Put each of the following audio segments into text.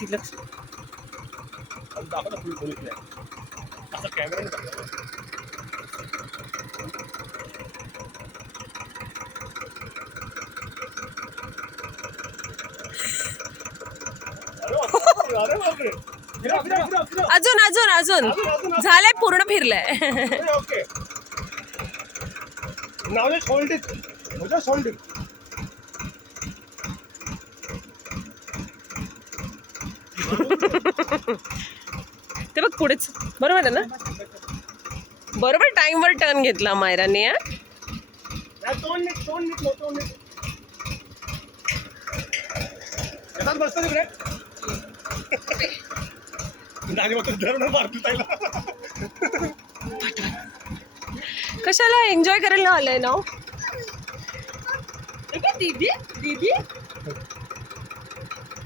तिला अजून अजून अजून झालंय, पूर्ण फिरलंय. Okay now just hold it, just hold it. ते बघ पुढेच. बरोबर आहे ना? बरोबर टाइमवर टर्न घेतला मायराने. बसतो तिकडे कशाला एन्जॉय करायला आलंय ना दीदी. दीदी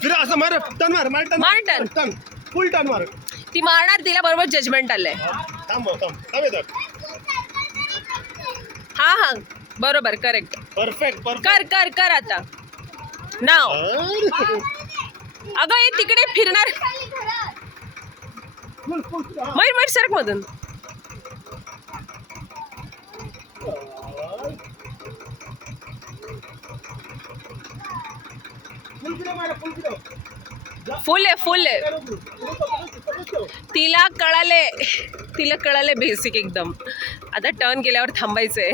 फिर असं मार, टर्न मार, मार टर्न, मार टर्न. टर्न फुल टर्न मार. ती मारणार, तिला बरोबर जजमेंट आलंय. थांब थांब थांब येतात. हा हा बरोबर, करेक्ट. परफेक्ट कर परफेक्ट. कर कर आता नाव. अगं हे तिकडे फिरणार. मयूर मयूर सरक मधून. फुल आहे फुल आहे. तिला कळाले, तिला कळाले बेसिक एकदम. आता टर्न केल्यावर थांबायचंय.